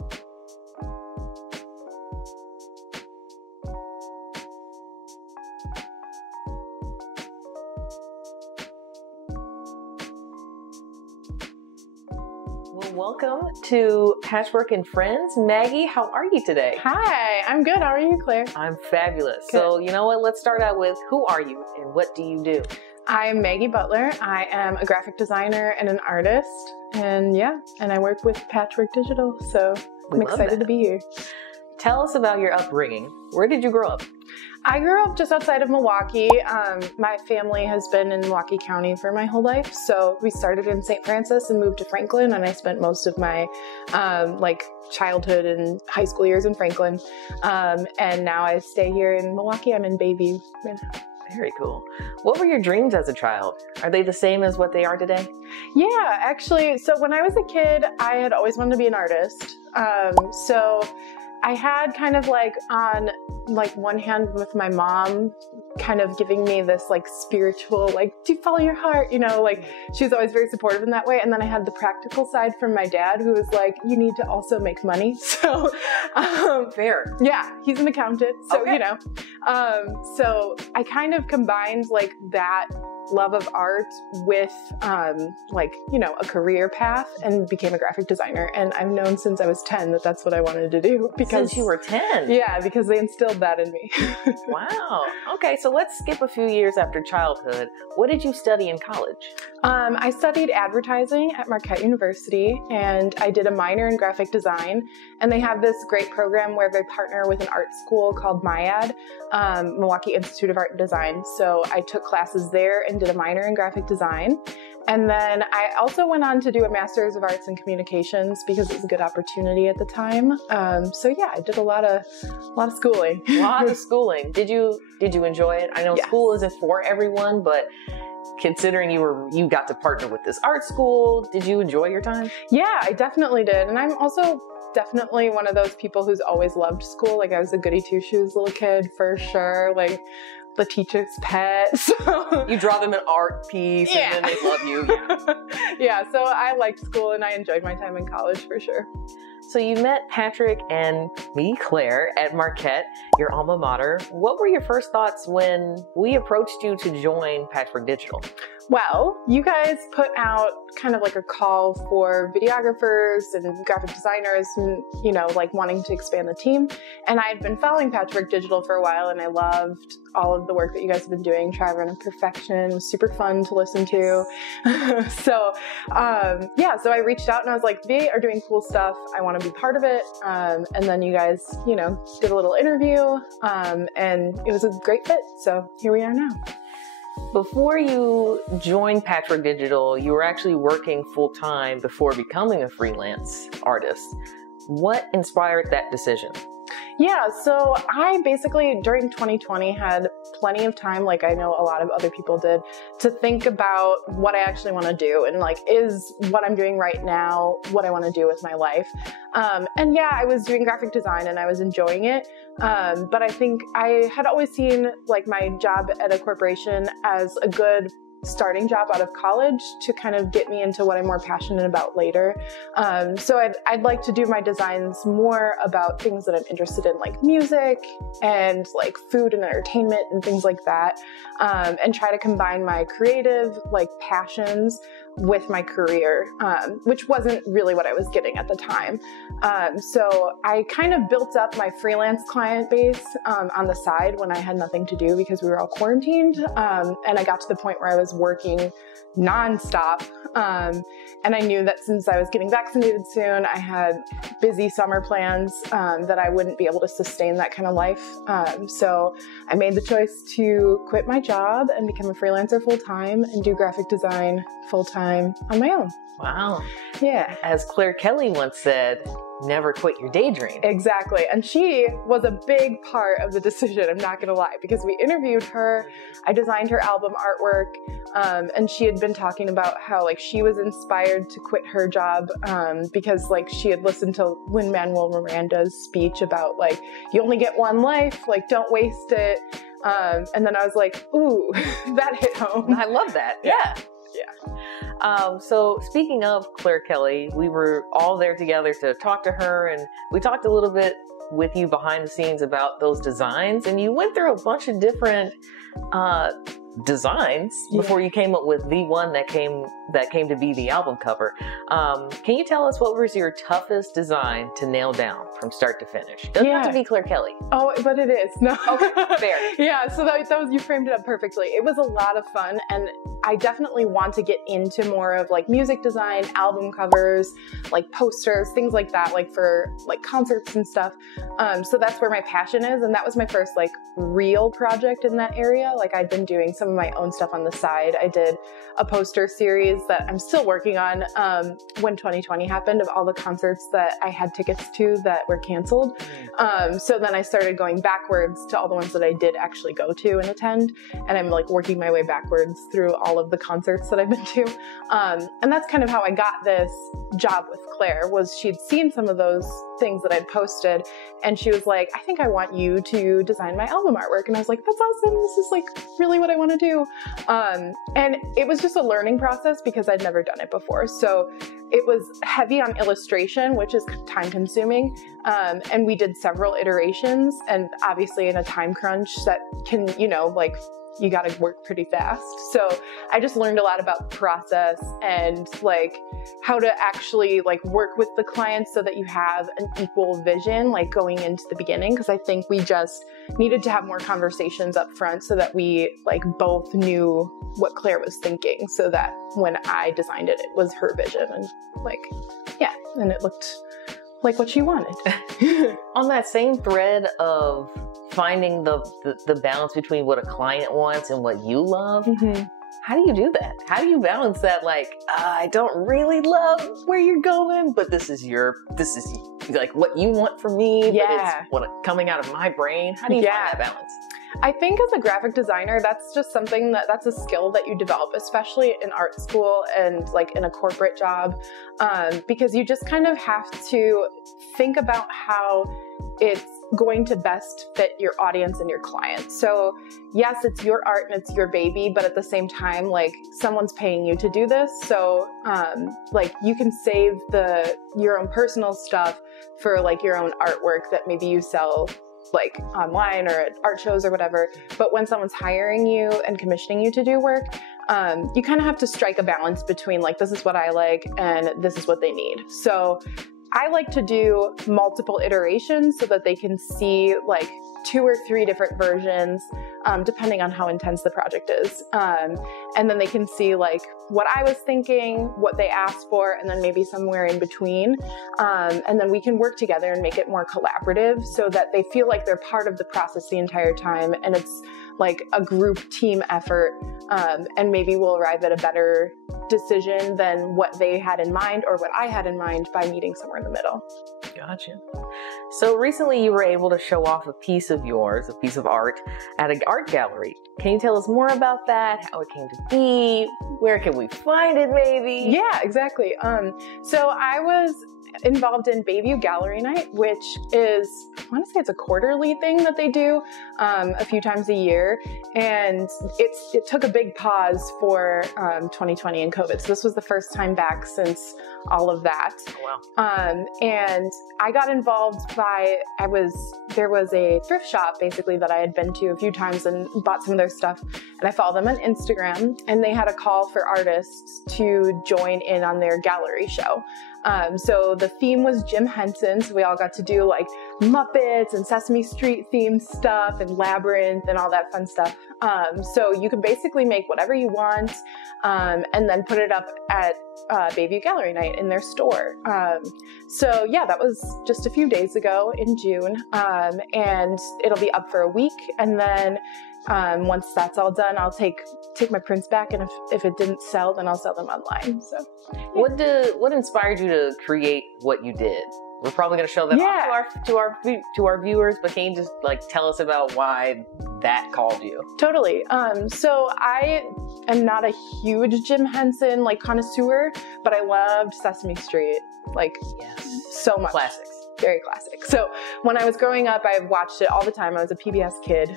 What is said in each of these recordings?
Well, welcome to Patchwork and Friends. Maggie, how are you today? Hi, I'm good. How are you, Claire? I'm fabulous. Good. So, you know what? Let's start out with who are you and what do you do? I'm Maggie Butler. I am a graphic designer and an artist. And I work with PATCHWORKdigital. So I'm excited to be here. Tell us about your upbringing. Where did you grow up? I grew up just outside of Milwaukee. My family has been in Milwaukee County for my whole life. So we started in St. Francis and moved to Franklin, and I spent most of my childhood and high school years in Franklin. And now I stay here in Milwaukee. I'm in Bayview. Very cool. What were your dreams as a child? Are they the same as what they are today? Yeah, actually, so when I was a kid, I had always wanted to be an artist. So I had kind of on one hand with my mom kind of giving me this spiritual, do you follow your heart? You know, she was always very supportive in that way. And then I had the practical side from my dad who was like, you need to also make money. So, fair. Yeah, he's an accountant. So, okay. So I kind of combined that love of art with a career path and became a graphic designer. And I've known since I was 10 that that's what I wanted to do. Since you were 10? Yeah, because they instilled that in me. Wow. Okay, so let's skip a few years after childhood. What did you study in college? I studied advertising at Marquette University, and I did a minor in graphic design. And they have this great program where they partner with an art school called MIAD, Milwaukee Institute of Art and Design. So I took classes there and did a minor in graphic design. And then I also went on to do a master's of arts and communications because it was a good opportunity at the time. So yeah, I did a lot of schooling. A lot of schooling. Did you enjoy it? I know Yes. School isn't for everyone, but considering you got to partner with this art school, did you enjoy your time? Yeah, I definitely did. And I'm also definitely one of those people who's always loved school. I was a goody two-shoes little kid for sure. The teacher's pet. So. You draw them an art piece and then they love you. Yeah. Yeah, so I liked school and I enjoyed my time in college for sure. So you met Patrick and me, Claire, at Marquette, your alma mater. What were your first thoughts when we approached you to join PATCHWORKdigital? Well, you guys put out kind of a call for videographers and graphic designers and, wanting to expand the team. And I had been following PATCHWORKdigital for a while and I loved all of the work that you guys have been doing. Try Run and Perfection was super fun to listen to. So I reached out and I was like, they are doing cool stuff. I want to be part of it. And then you guys, did a little interview and it was a great fit. So here we are now. Before you joined PATCHWORKdigital, you were actually working full-time before becoming a freelance artist. What inspired that decision? Yeah, so I basically, during 2020, had plenty of time, like I know a lot of other people did, to think about what I actually want to do and is what I'm doing right now what I want to do with my life. And yeah, I was doing graphic design and I was enjoying it. But I think I had always seen my job at a corporation as a good starting job out of college to kind of get me into what I'm more passionate about later. So I'd like to do my designs more about things that I'm interested in, like music and food and entertainment and things like that, and try to combine my creative passions with my career, which wasn't really what I was getting at the time. So I kind of built up my freelance client base on the side when I had nothing to do because we were all quarantined. And I got to the point where I was working nonstop. And I knew that since I was getting vaccinated soon, I had busy summer plans that I wouldn't be able to sustain that kind of life. So I made the choice to quit my job and become a freelancer full-time and do graphic design full-time on my own. Wow. Yeah. As Claire Kelly once said, never quit your daydream. Exactly. And she was a big part of the decision, I'm not going to lie, because we interviewed her, I designed her album artwork, and she had been talking about how she was inspired to quit her job because she had listened to Lin-Manuel Miranda's speech about you only get one life, don't waste it. And then I was like, ooh, that hit home. I love that. Yeah. Yeah. So speaking of Claire Kelly, we were all there together to talk to her, and we talked a little bit with you behind the scenes about those designs, and you went through a bunch of different designs before you came up with the one that came to be the album cover. Can you tell us what was your toughest design to nail down from start to finish? Doesn't have to be Claire Kelly. Oh, but it is. No. Okay, fair. Yeah, so that was, you framed it up perfectly. It was a lot of fun, and I definitely want to get into more of like music design, album covers, like posters, things like that, like for like concerts and stuff. So that's where my passion is, and that was my first like real project in that area. Like I'd been doing some of my own stuff on the side. I did a poster series that I'm still working on when 2020 happened, of all the concerts that I had tickets to that were canceled. So then I started going backwards to all the ones that I did actually go to and attend, and I'm like working my way backwards through all of the concerts that I've been to. And that's kind of how I got this job with Claire, was she'd seen some of those things that I'd posted, and she was like, I think I want you to design my album artwork. And I was like, that's awesome. This is like really what I want to do. And it was just a learning process because I'd never done it before. So it was heavy on illustration, which is time consuming. And we did several iterations, and obviously in a time crunch that can, you know, like you got to work pretty fast. So I just learned a lot about process and like how to actually like work with the clients so that you have an equal vision, like going into the beginning. Cause I think we just needed to have more conversations up front so that we like both knew what Claire was thinking, so that when I designed it, it was her vision, and like, yeah, and it looked like what she wanted. On that same thread of finding the balance between what a client wants and what you love, how do you do that? How do you balance that? Like, I don't really love where you're going, but this is like what you want from me, but it's what coming out of my brain. How do you find that balance? I think as a graphic designer, that's just something that's a skill that you develop, especially in art school and like in a corporate job, because you just kind of have to think about how it's going to best fit your audience and your client. So yes, it's your art and it's your baby, but at the same time, like someone's paying you to do this. So like you can save your own personal stuff for like your own artwork that maybe you sell like online or at art shows or whatever. But when someone's hiring you and commissioning you to do work, you kind of have to strike a balance between like, this is what I like and this is what they need. So I like to do multiple iterations so that they can see like 2 or 3 different versions, depending on how intense the project is. And then they can see like what I was thinking, what they asked for, and then maybe somewhere in between. And then we can work together and make it more collaborative so that they feel like they're part of the process the entire time, and it's like a group team effort. And maybe we'll arrive at a better decision than what they had in mind or what I had in mind by meeting somewhere in the middle. Gotcha. So recently you were able to show off a piece of yours, a piece of art, at an art gallery. Can you tell us more about that? How it came to be? Where can we find it maybe? Yeah, exactly. So I was involved in Bayview Gallery Night, which is, I want to say it's a quarterly thing that they do a few times a year. And it took a big pause for 2020 and COVID. So this was the first time back since all of that. Oh, wow. And I got involved there was a thrift shop basically that I had been to a few times and bought some of their stuff. And I followed them on Instagram, and they had a call for artists to join in on their gallery show. So the theme was Jim Henson. So we all got to do like Muppets and Sesame Street themed stuff and Labyrinth and all that fun stuff. So you can basically make whatever you want, and then put it up at Bayview Gallery Night in their store. So yeah, that was just a few days ago in June, and it'll be up for a week. And then once that's all done, I'll take my prints back, and if it didn't sell, then I'll sell them online. So yeah. What inspired you to create what you did? We're probably going to show that off to our viewers, but can you just like tell us about why that called you? Totally. So I am not a huge Jim Henson like connoisseur, but I loved Sesame Street like so much. Classics. very classic. So when I was growing up, I watched it all the time. I was a PBS kid.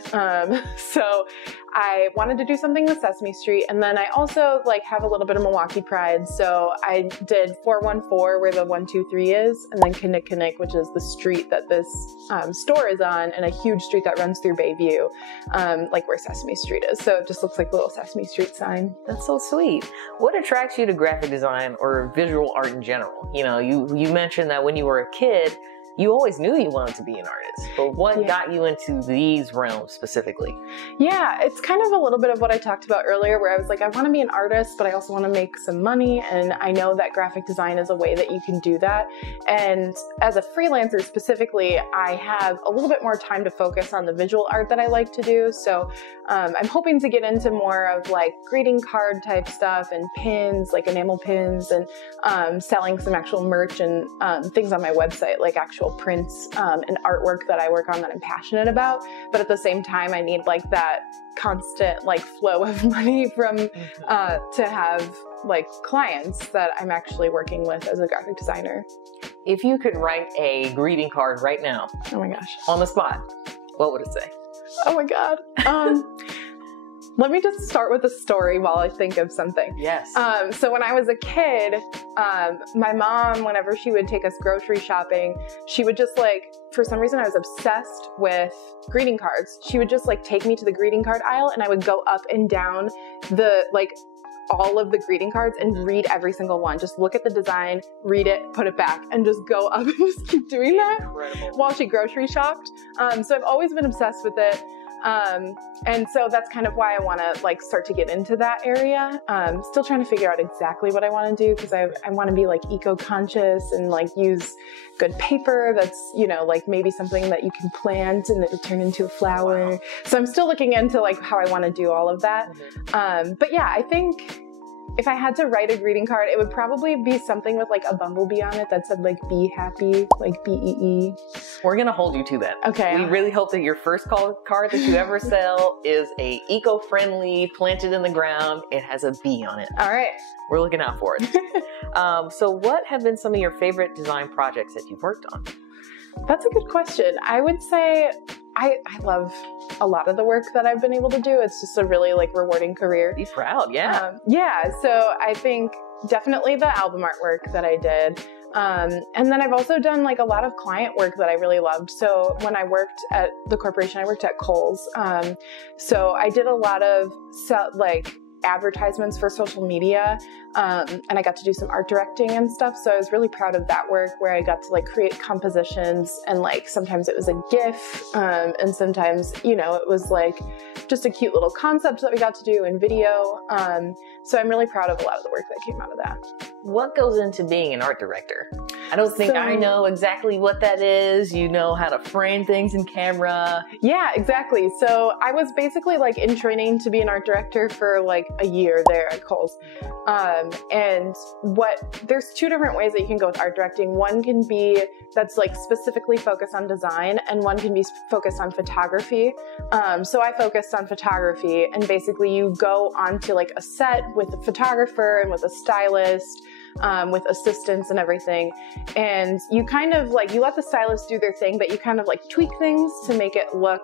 So I wanted to do something with Sesame Street. And then I also like have a little bit of Milwaukee pride. So I did 414 where the 123 is, and then Kinnick, which is the street that this store is on, and a huge street that runs through Bayview, like where Sesame Street is. So it just looks like a little Sesame Street sign. That's so sweet. What attracts you to graphic design or visual art in general? You know, you mentioned that when you were a kid, you always knew you wanted to be an artist, but what got you into these realms specifically? Yeah, it's kind of a little bit of what I talked about earlier, where I was like, I want to be an artist, but I also want to make some money, and I know that graphic design is a way that you can do that. And as a freelancer specifically, I have a little bit more time to focus on the visual art that I like to do. So I'm hoping to get into more of like greeting card type stuff and pins, like enamel pins, and selling some actual merch and things on my website, like actual prints and artwork that I work on that I'm passionate about. But at the same time, I need like that constant like flow of money from to have like clients that I'm actually working with as a graphic designer. If you could write a greeting card right now, oh my gosh, on the spot, what would it say? Oh my God. Let me just start with a story while I think of something. Yes. So when I was a kid, my mom, whenever she would take us grocery shopping, she would just like, for some reason I was obsessed with greeting cards. She would just like take me to the greeting card aisle, and I would go up and down the like all of the greeting cards and read every single one. Just look at the design, read it, put it back, and just go up and just keep doing that. Incredible. While she grocery shopped. So I've always been obsessed with it. And so that's kind of why I want to like start to get into that area. Still trying to figure out exactly what I want to do, because I want to be like eco-conscious and like use good paper that's, you know, like maybe something that you can plant and it will turn into a flower. Wow. So I'm still looking into like how I want to do all of that. But yeah, I think if I had to write a greeting card, it would probably be something with like a bumblebee on it that said like "Be Happy," like BEE. We're gonna hold you to that. Okay. We really hope that your first card that you ever sell is a eco-friendly, planted in the ground. It has a bee on it. All right. We're looking out for it. So what have been some of your favorite design projects that you've worked on? That's a good question. I would say I love a lot of the work that I've been able to do. It's just a really like rewarding career. Be proud, yeah. Yeah, so I think definitely the album artwork that I did. And then I've also done like a lot of client work that I really loved. So when I worked at the corporation, I worked at Kohl's. So I did a lot of like advertisements for social media, and I got to do some art directing and stuff. So I was really proud of that work, where I got to like create compositions, and like sometimes it was a GIF, and sometimes, you know, it was like just a cute little concept that we got to do in video. So I'm really proud of a lot of the work that came out of that. What goes into being an art director? I don't think I know exactly what that is. You know how to frame things in camera. Yeah, exactly. So I was basically like in training to be an art director for like a year there at Kohl's. And there's two different ways that you can go with art directing. One can be that's like specifically focused on design, and one can be focused on photography. So I focused on photography, and basically you go onto like a set with a photographer and with a stylist, with assistants and everything. And you kind of like, you let the stylist do their thing, but you kind of like tweak things to make it look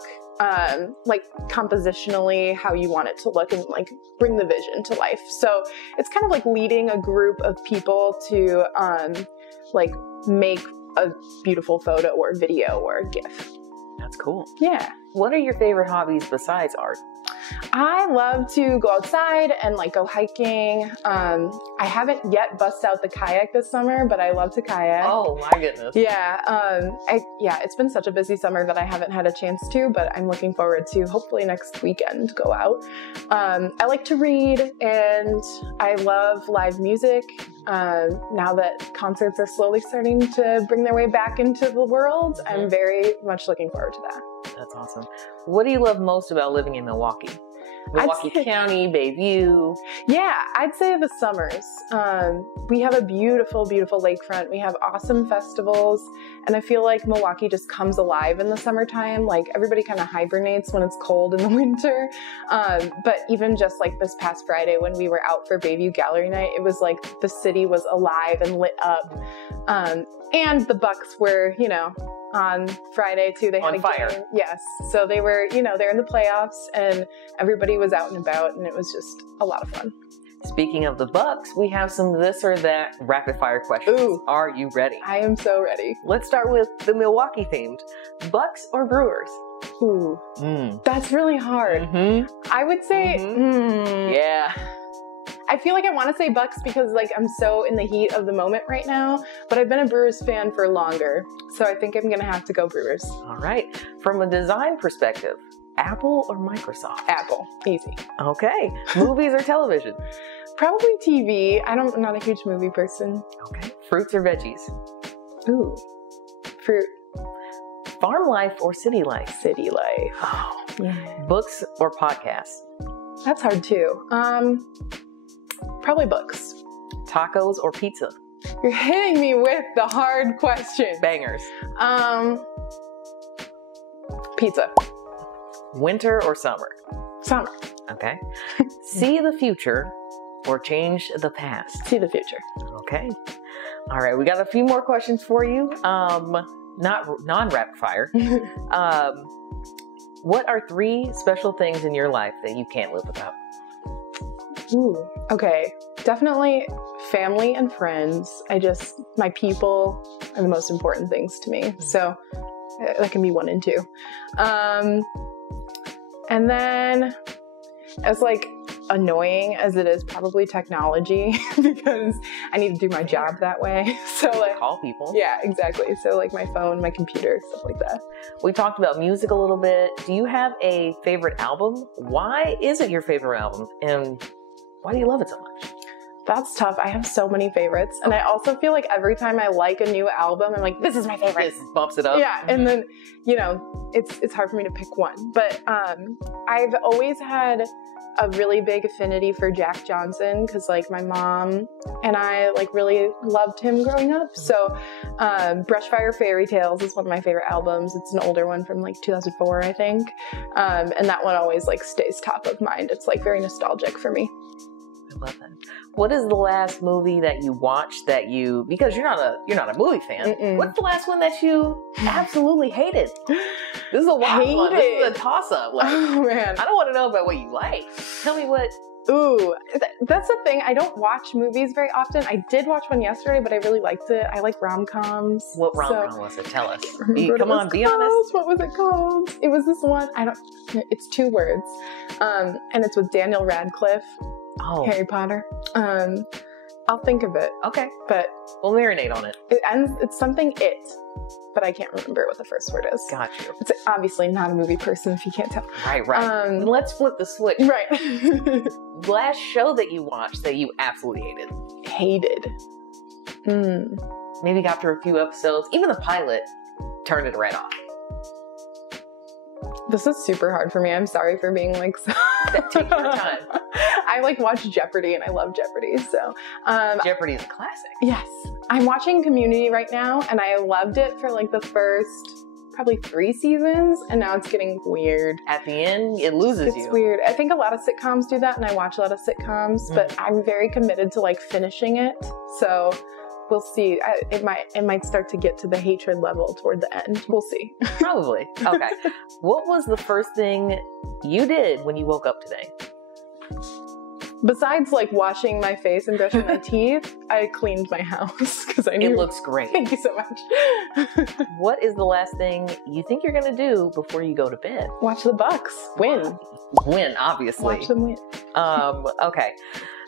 like compositionally how you want it to look, and like bring the vision to life. So it's kind of like leading a group of people to like make a beautiful photo or video or a GIF. That's cool. Yeah. What are your favorite hobbies besides art? I love to go outside and like go hiking. I haven't yet bust out the kayak this summer, but I love to kayak. Oh my goodness. Yeah. It's been such a busy summer that I haven't had a chance to, but I'm looking forward to hopefully next weekend go out. I like to read, and I love live music. Now that concerts are slowly starting to bring their way back into the world, I'm very much looking forward to that. That's awesome. What do you love most about living in Milwaukee? Milwaukee County, Bayview. Yeah, I'd say the summers. We have a beautiful, beautiful lakefront. We have awesome festivals. And I feel like Milwaukee just comes alive in the summertime. Like everybody kind of hibernates when it's cold in the winter. But even just like this past Friday when we were out for Bayview Gallery Night, it was like the city was alive and lit up. And the Bucks were, you know, on Friday too. They had on fire. Game. Yes. So they were, you know, they're in the playoffs and everybody was out and about and it was just a lot of fun. Speaking of the Bucks, we have some this or that rapid fire questions. Ooh. Are you ready? I am so ready. Let's start with the Milwaukee themed. Bucks or Brewers? Ooh. That's really hard. I would say, Yeah. I feel like I want to say Bucks because like I'm so in the heat of the moment right now, but I've been a Brewers fan for longer. So I think I'm going to have to go Brewers. All right. From a design perspective, Apple or Microsoft? Apple. Easy. Okay. Movies or television? Probably TV. I'm not a huge movie person. Okay. Fruits or veggies? Ooh. Fruit. Farm life or city life? City life. Oh. Yeah. Books or podcasts? That's hard too. Probably books. Tacos or pizza? You're hitting me with the hard question. Bangers. Pizza. Winter or summer? Summer. Okay. See the future or change the past? See the future. Okay. All right. We got a few more questions for you. Not non-rapid fire. What are 3 special things in your life that you can't live without? Ooh. Okay. Definitely family and friends. My people are the most important things to me. So that can be 1 and 2. And then as like annoying as it is, probably technology because I need to do my job that way. So like call people. Yeah, exactly. So like my phone, my computer, stuff like that. We talked about music a little bit. Do you have a favorite album? Why is it your favorite album? And why do you love it so much? That's tough. I have so many favorites. And I also feel like every time I like a new album, I'm like, this is my favorite. This bumps it up. Yeah. And then, you know, it's hard for me to pick one. But I've always had a really big affinity for Jack Johnson because like my mom and I like really loved him growing up. So Brushfire Fairy Tales is one of my favorite albums. It's an older one from like 2004, I think. And that one always like stays top of mind. It's like very nostalgic for me. I love that. What is the last movie that you watched that you, because you're not a movie fan, what's the last one that you absolutely hated? This is a wild one. This is a toss-up. Like, oh man. I don't want to know about what you like. Tell me what. Ooh, that's the thing. I don't watch movies very often. I did watch one yesterday, but I really liked it. I like rom-coms. What rom-com was it? Tell us. Come on, be honest. What was it called? It was this one. It's 2 words. And it's with Daniel Radcliffe. Oh. Harry Potter. I'll think of it. Okay. But we'll marinate on it. It's something it, but I can't remember what the first word is. Got you. It's obviously not a movie person if you can't tell. Right. Let's flip the switch. Right. Last show that you watched that you absolutely hated. Maybe after a few episodes, even the pilot, turned it right off. This is super hard for me. I'm sorry for being like so. Take your time. I like watch Jeopardy and I love Jeopardy. So Jeopardy is a classic. Yes. I'm watching Community right now and I loved it for like the first probably 3 seasons and now it's getting weird. At the end, it loses you. It's weird. I think a lot of sitcoms do that and I watch a lot of sitcoms, but I'm very committed to like finishing it. So we'll see. It might start to get to the hatred level toward the end. We'll see. Probably. Okay. What was the first thing you did when you woke up today? Besides like washing my face and brushing my teeth, I cleaned my house because I knew it looks great. Thank you so much. What is the last thing you think you're going to do before you go to bed? Watch the Bucks win. Win, obviously. Watch them win. Okay.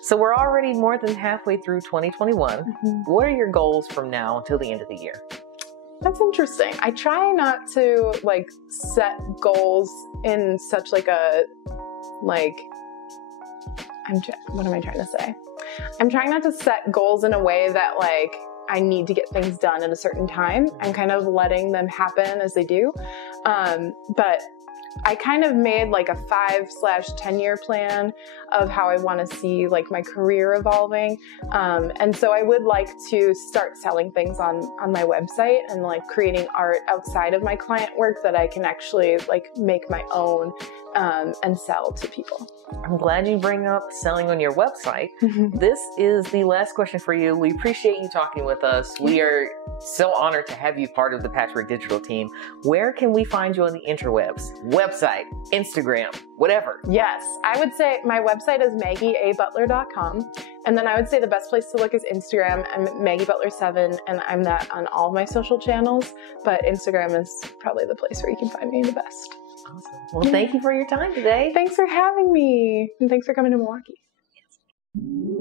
So we're already more than halfway through 2021. What are your goals from now until the end of the year? That's interesting. I try not to like set goals in such like a what am I trying to say? I'm trying not to set goals in a way that like I need to get things done at a certain time. I'm kind of letting them happen as they do. But I kind of made like a 5/10 year plan of how I want to see like my career evolving. And so I would like to start selling things on my website and like creating art outside of my client work that I can actually like make my own and sell to people. I'm glad you bring up selling on your website. This is the last question for you. We appreciate you talking with us. We are so honored to have you part of the Patchwork Digital team. Where can we find you on the interwebs? Website, Instagram, whatever. Yes, I would say my website is maggieabutler.com. And then I would say the best place to look is Instagram. I'm MaggieButler7, and I'm that on all of my social channels. But Instagram is probably the place where you can find me the best. Awesome. Well, thank you for your time today. Thanks for having me. And thanks for coming to Milwaukee. Yes.